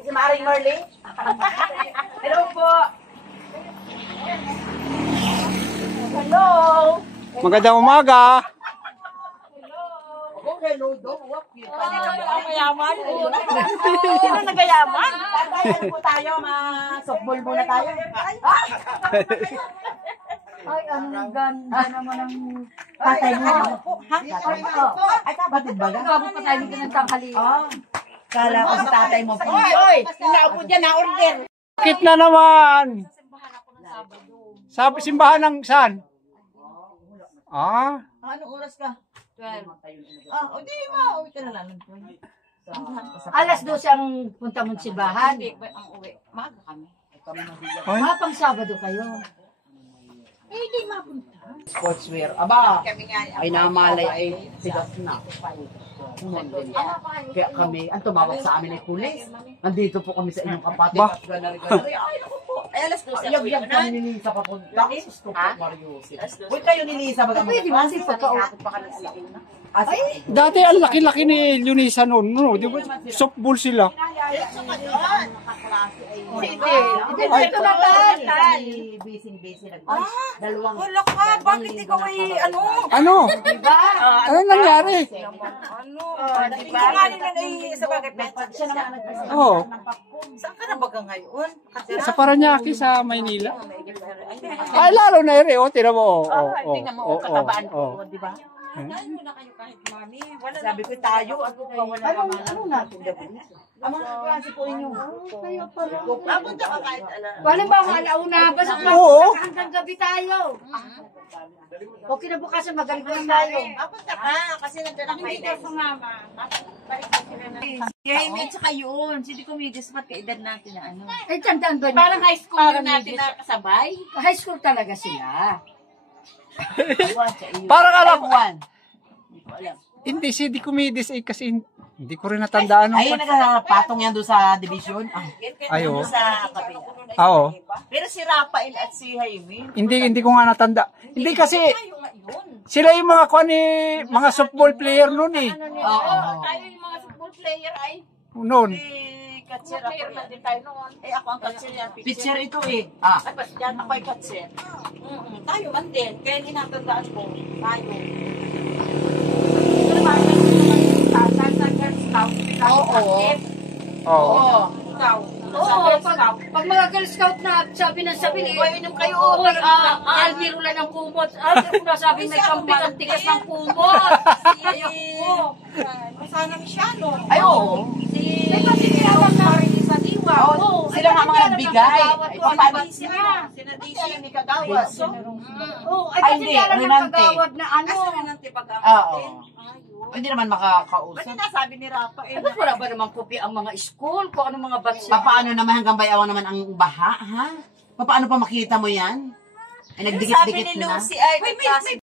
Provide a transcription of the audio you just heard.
Si Maring Marley. Hello po. Hello. Magandang umaga. Hello daw. Mayaman. Sino nagayaman? Tayo po tayo. Ma-softball muna tayo. Ay, ang ganda naman ang tatay mo. Ha? Ay, kabatid ba? Kabot pa tayo dito ng tanghali. Kala ko si tatay mo. Oy! Naupo dyan na order. Bakit na naman? Sa simbahan ng saan? Anong oras ka? 12. O di uwi ka na lang. Alas 12 ang punta mong simbahan. Hindi, ang uwi. Maaga kami. Ay, Pang Sabado kayo. Hindi mapunta. Sportswear. Aba, Kami nga. ay namalay ay sigas na. Kaya kami, ang tumawag sa amin ay pulis. Nandito po kami sa inyong kapatid. Bah. Ay, naku po. Ay, alas 12. Yag-yag kami ni Lisa papunta. Gusto po, Mario. Uy, kayo ni Lisa. Pwede ba? Hindi pa ka. dati ang laki-laki ni Eunice noon. No? Di ba? Softball sila. Hindi. Hindi ito natal. Busy. Dalawang. Wala ka. Bakit ikaw ay ano? Ano? Diba? Ano nangyari? Ano? Diba? Nga nila na sa bagay pets. Oo. Saan ka na baga ngayon? Sa Paranaque, sa Maynila. Ay, lalo na rin. O, tira mo. Tingnan mo, katabaan ko, di ba? Hmm? Dahil mo na kayo kahit mami. Wala Sabi ko tayo, ako pa wala naman. Ano natin gabi? Ang mga klase po inyo. Kayo pala. Papunta ka kahit alam. Wala ba mga alauna? Basta Oo. hanggang gabi tayo. O kinabukasan magaling tayo. Papunta ka kasi nandun ang kayo. Hindi ka mama. Balik na sila na. Jaime, tsaka yun. Hindi ko may dispat ka edad natin na ano. Ay, tandaan ba niyo? Parang high school yun natin na kasabay. High school talaga sila. Parang alam. Hindi ko alam. Hindi si Dicomidis kasi hindi ko rin natandaan. Ay, nagpatong yan doon sa division. Ayo. Sa kabila. Oo. Pero si Rafael at si Jaime. Hindi ko nga natanda. Hindi kasi Tayo ngayon. sila yung mga mga softball player noon eh. Oo. Tayo yung mga football player ay. Noon. Katser Football player na din tayo noon. Eh, ako ang katser yan. Pitcher. Pitcher ito eh. Ay, Ay, yan ako ay katse. Tayo man din. Kaya inatandaan ko. Tayo. Oo. Oo. Ikaw. Oo, pag mga Girl Scout na sabi ng sabi eh, Inom kayo. Uy, Almiro lang ng kumot. Kung nasabi may kampihan tigas ng kumot. Ayoko. Sana Misyano. Ay, oo. Sa diwa. Oo. Sila nga mga nagbigay. Ay, paano? Sina Daisy may kagawad. Oh, ay Ay, kasi hindi, kaya lang Renante. kagawad na ano. Asa na Oo. pag-amin? Hindi naman Ba't makakausap. nasabi ni Rafa eh? Ay, wala ba naman kopya ang mga school? Kung ano mga batch Paano naman hanggang bayawan naman ang baha, ha? Paano pa makita mo yan? Ay, Sabi nagdikit-dikit ni na. Lucy ay may klase